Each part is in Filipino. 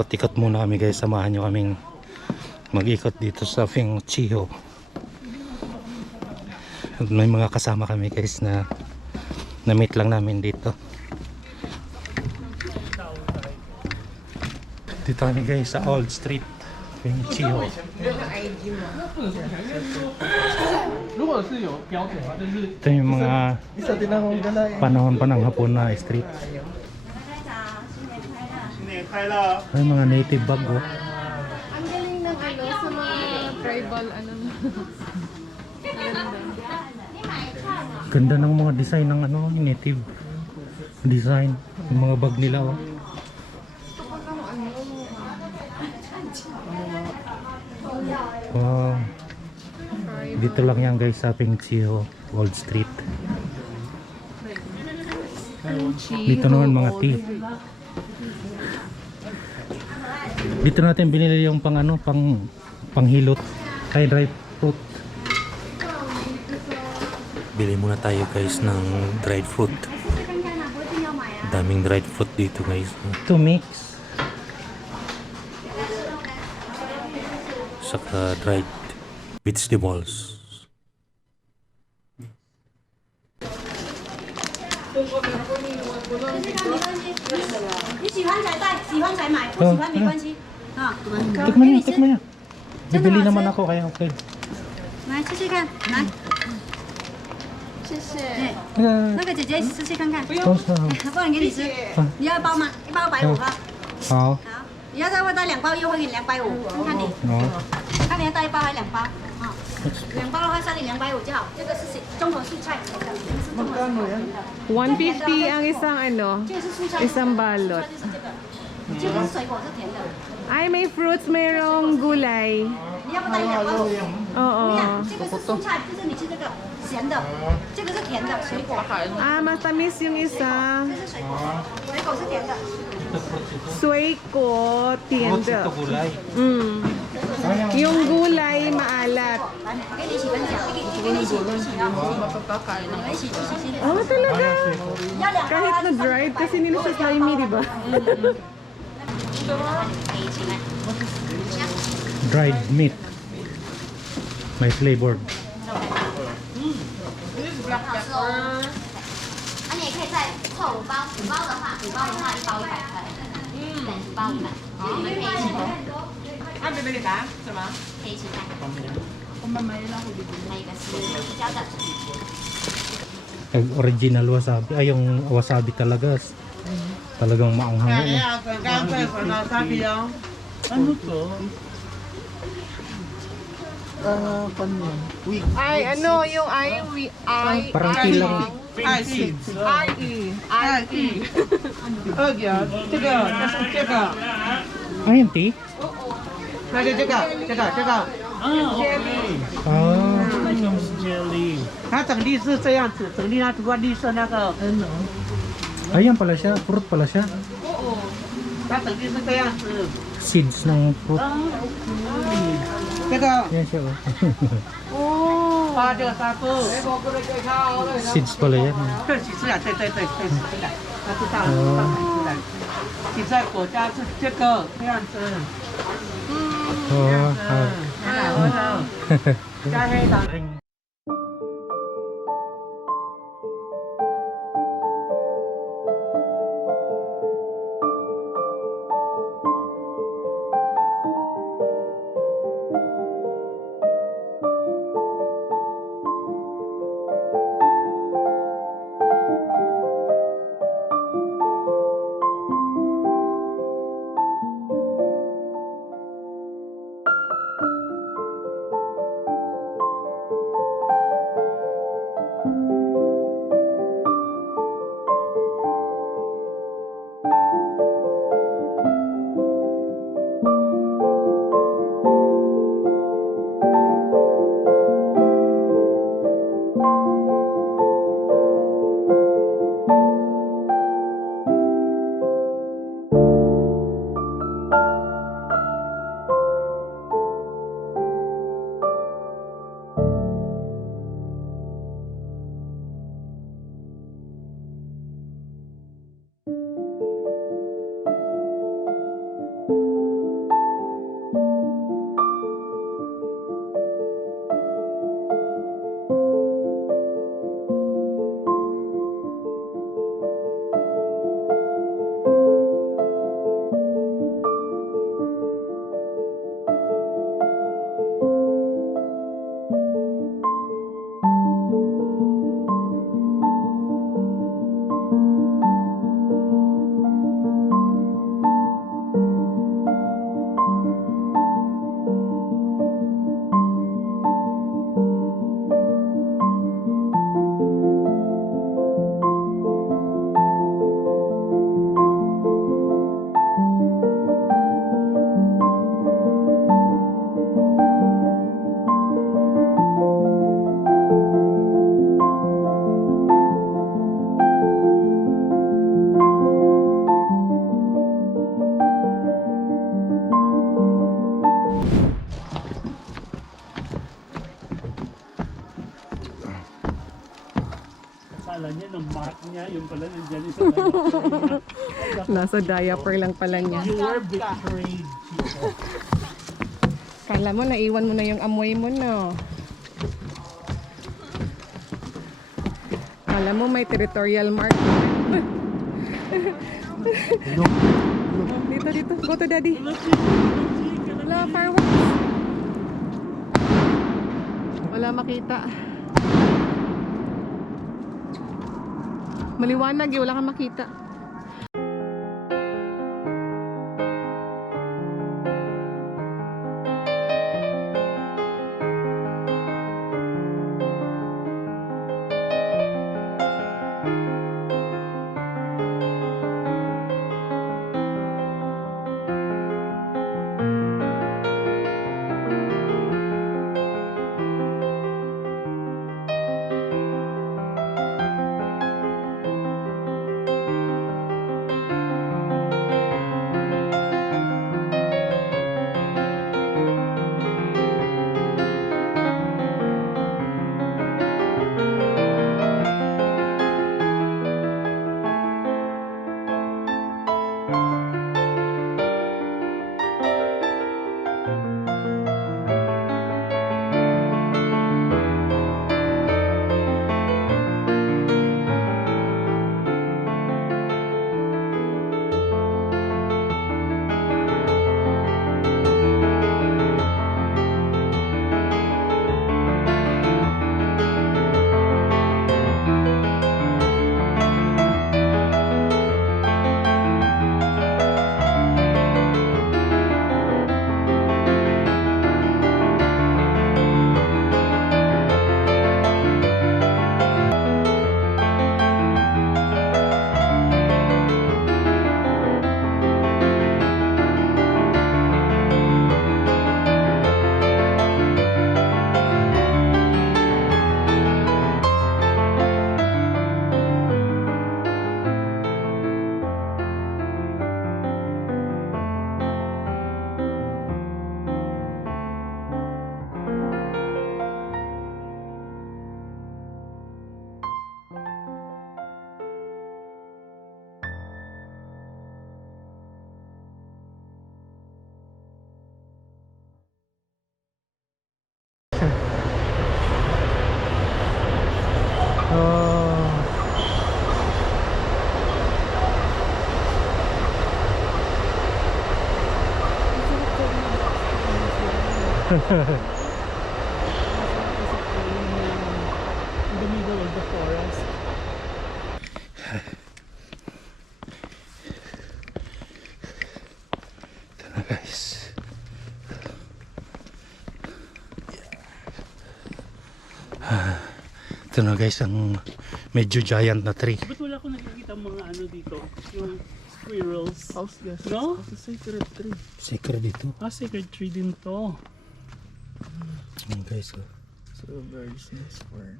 Ikot-ikot muna kami guys. Samahan nyo kaming mag-ikot dito sa Fenqihu. May mga kasama kami guys na na-meet lang namin dito. Dito kami guys sa Old Street, Fenqihu. Ito yung mga panahon pa ng Hapon na street. Ay, mga native bag oh. Ang galing ng sa mga tribal Ganda ng mga design ng native design. Yung mga bag nila oh. Wow. Dito lang yan guys sa Fenqihu Old Street. Dito naman mga tea. Dito natin binili yung panghilot kay dry fruit. Bili muna tayo guys ng dried fruit. Daming dried fruit dito guys. To mix. Saka dried vegetables. 你喜欢才带，喜欢才买，不喜欢没关系。啊， Tikman niya, tikman niya. Bibili naman ako kaya okay. 来吃吃看，来，谢谢。那个姐姐吃吃看看，不多少？不然给你吃。你要一包吗？一包150吧。好。好，你要再带2包，优惠给你250，看你，看你要带1包还是2包？啊，2包的话算你250就好。这个是综合蔬菜。 150 ang isang 这个是蔬菜， isang balot. 这个是水果是甜的。 Ay, may fruits, mayroong gulay. 你要不带2包？ Oo. 这个是蔬菜，就是你吃这个咸的，这个是甜的水果。 Ah, matamis yung isa. 这是水果，水果是甜的。 Suiko, tienda. Gulay. Yung gulay, maalat. 给你一起分享，给你一起分享。一起吃新的。 Oh, talaga? 要2包 Kahit na dried, kasi nila sa slimy, di ba? Dried meat. May flavored. 那你也可以再凑5包，5包的话，1包100块，对，5包100，好，我们可以一起买。可以一起带。还有一个是胡椒的。 Original wasabi. Ay, yung wasabi talaga. Talagang maanghang yun. Ano to? Ay, ano, yung Parang kilang. IE. 这个， Ay, yung tea? 那就这个，Ah. jelly，它整粒是这样子，整粒它涂个绿色那个， Ayan pala siya. Fruit pala siya. 它整粒是这样子， Seeds ng fruit. 这个 Yan siya oh. 花这个沙布， Seeds pala yan. 这几次啊，对，这几次的，它知道了，几次国家是这个这样子， Oh, 加黑糖。 Ito niya, ng mark niya, yung pala nandiyan sa diaper. Nasa diaper lang pala niya. You were betrayed. Kala mo, naiwan mo na yung amoy mo, no? Kala mo, may territorial mark. Dito. Go to daddy. Wala, fireworks. Wala makita. Maliwanag eh, wala kang makita. In the middle of the forest. Ito na guys. Ito na guys ang medyo giant na tree. Ba't wala akong nakikita mga ano dito? Yung squirrels. House, yes. No? It's a sacred tree. Sacred dito. Ah, sacred tree din to. Ayan guys. Oh. So birds nest for. Okay.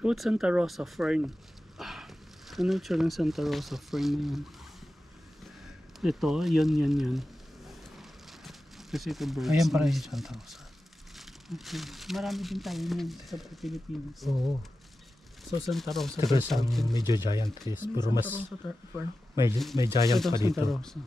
Good Santa Rosa fern. Ano siya ng Santa Rosa fern na yan? Ito, yun. Kasi ito birds. Ayan pala nest. yung Santa Rosa. Okay. Marami din tayo yan sa Pilipinas. Oo. So Santa Rosa. Ito guys ang medyo giant trees. Pero mas may giant Ito pa Santa dito. Rosa.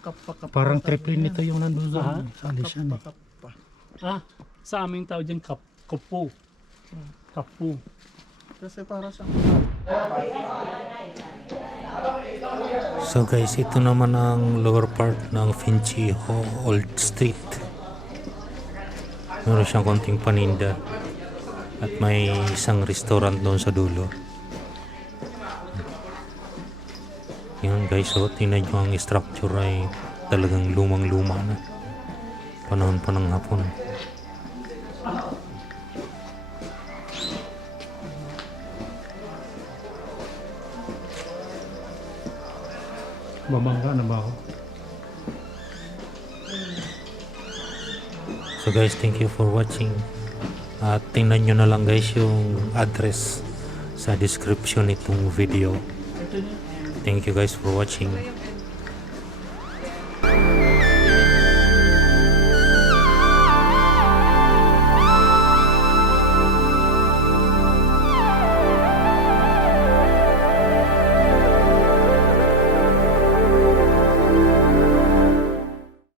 Kappa. Parang triple nito yung nandun Ah, sa Alishan eh. Kappa. Ah, sa aming tao dyan kapu. Kapu. Kasi para siyang So guys, ito naman ang lower part ng Fenqihu Old Street. Meron siyang konting paninda at may isang restaurant doon sa dulo. Yan guys, so tingnan nyo ang structure ay talagang lumang-luma na. Panahon pa ng hapon. Babangga na ba ako? So guys, thank you for watching. At tingnan nyo na lang guys yung address sa description nitong video. Thank you guys for watching.